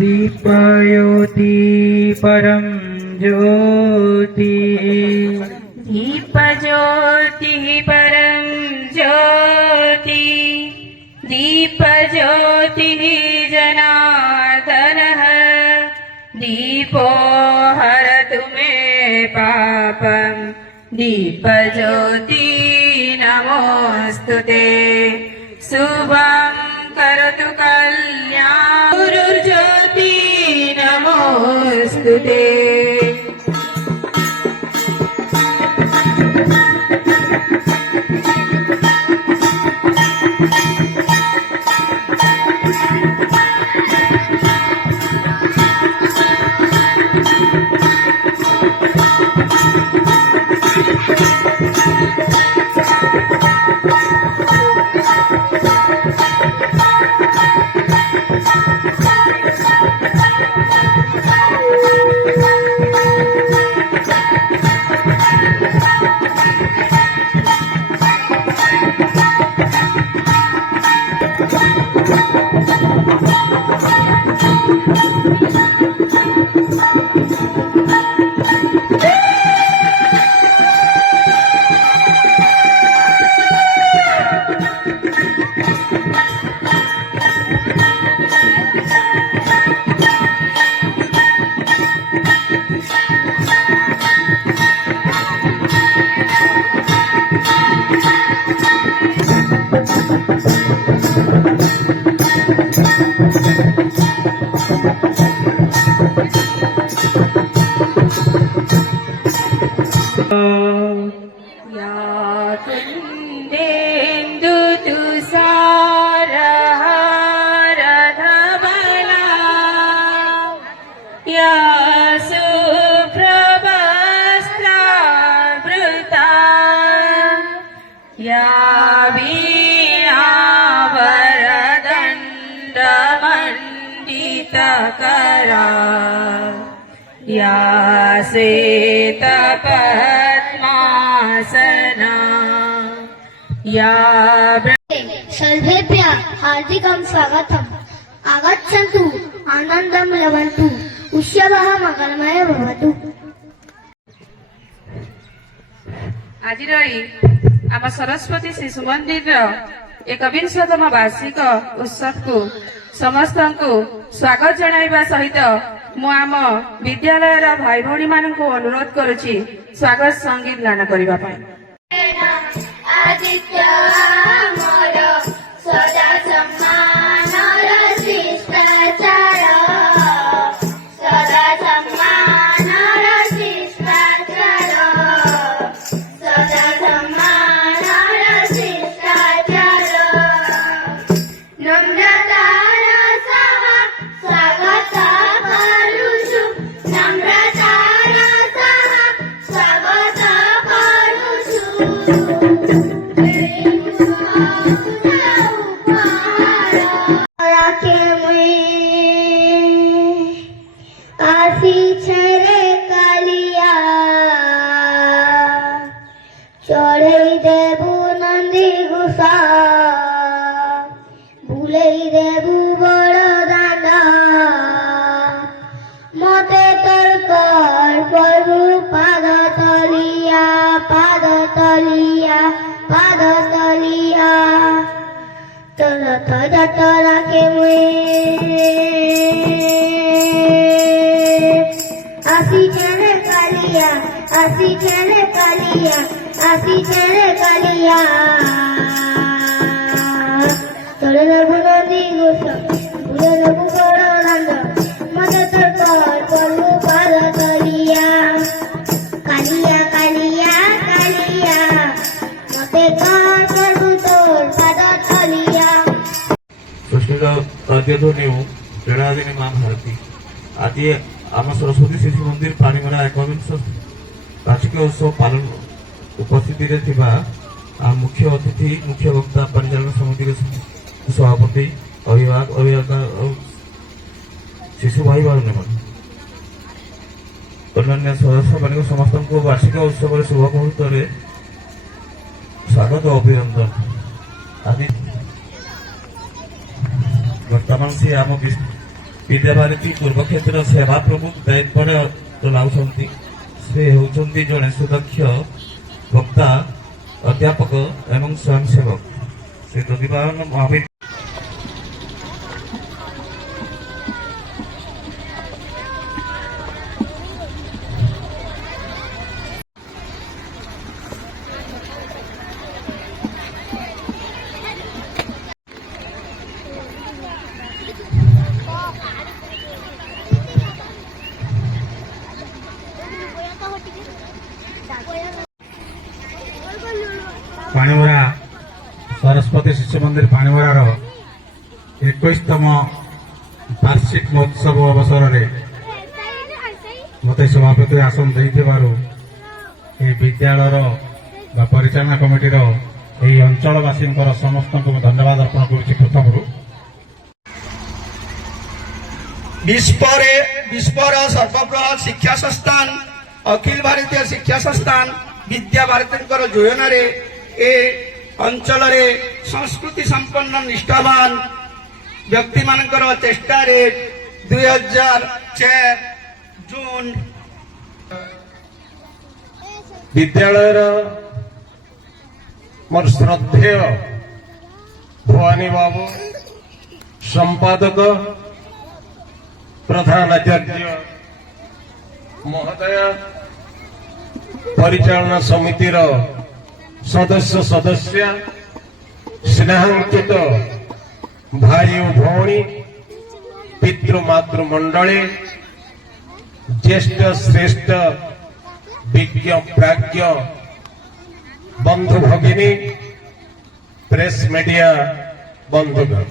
दीपयोति परम ज्योति दीपज्योति परम ज्योति दीपज्योति जनार्दनः दीपो हरतु मे पापं दीपज्योति नमोऽस्तुते शुभं करोतु कल्याणं गुरुर्ज्योति नमोऽस्तुते। करा या श्वेत पद्मासना या सर्वेभ्यः हार्दिकं स्वागतम् आगच्छन्तु आनन्दं लभन्तु उत्सवः मङ्गलमयः भवतु। आज आम सरस्वती शिशु मंदिर एक 21तम वार्षिक उत्सव को समस्त को स्वागत जनाइबा सहित मु आम विद्यालय भाई भौणी मान को अनुरोध करुछि स्वागत संगीत गान करबा पई। मां भारती आज आम सरस्वती शिशु मंदिर प्राणीमेला 21 वार्षिक उत्सव पालन उपस्थिति मुख्य अतिथि मुख्य वक्ता परिचालन समिति सभापति अभिभावक अभिभावक शिशु भाई बहन ଅନ୍ୟାନ୍ୟ ସଦସ୍ୟମାନଙ୍କୁ ସମସ୍ତଙ୍କୁ ବାର୍ଷିକ ଉତ୍ସବର ଶୁଭ ମୁହୂର୍ତ୍ତରେ ସ୍ୱାଗତ ଓ ଅଭିନନ୍ଦନ। ଆଜି ବର୍ତ୍ତମାନ ସେ ଆମ ବିଦ୍ୟାଭାରତୀ ପୂର୍ବକ୍ଷେତ୍ର ସେବା ପ୍ରମୁଖ ଦାୟିତ୍ୱରେ ଚଲାଉଛନ୍ତି। ସେ ହେଉଛନ୍ତି ଜଣେ ସୁଦକ୍ଷ ବକ୍ତା, ଅଧ୍ୟାପକ ଏବଂ ସ୍ୱୟଂସେବକ। ସେ ପ୍ରତିଭାବାନ ମହାବିଦ୍ୟାଳୟ ପାଣିମରା ସରସ୍ୱତୀ ଶିଶୁ ମନ୍ଦିର ପାଣିମରାର 21ତମ ବାର୍ଷିକ ମହୋତ୍ସବ ଅବସରରେ ମୋତେ ସଭାପତି ଆସନ ଦେଇଥିବାରୁ ଏହି ବିଦ୍ୟାଳୟର ବା ପରିଚାଳନା କମିଟିର ଏହି ଅଞ୍ଚଳବାସୀଙ୍କର ସମସ୍ତଙ୍କୁ ମୁଁ ଧନ୍ୟବାଦ ଅର୍ପଣ କରୁଛି। ପ୍ରଥମରୁ विश्वर सर्वबृहत शिक्षा संस्थान अखिल भारतीय शिक्षा संस्थान विद्या भारती योजना ए अंचल संस्कृति संपन्न निष्ठावान व्यक्ति मानकर चेष्टा 2004 जून विद्यालय मोर श्रद्धेय भवानी बाबू संपादक प्रधानाचार्य महोदय परिचालना समितिर सदस्य स्नेहांकित भाई और भौणी पितृमातृ मंडली ज्येष्ठ श्रेष्ठ विज्ञ प्राज्ञ बंधु भगिनी प्रेस मीडिया बंधुगण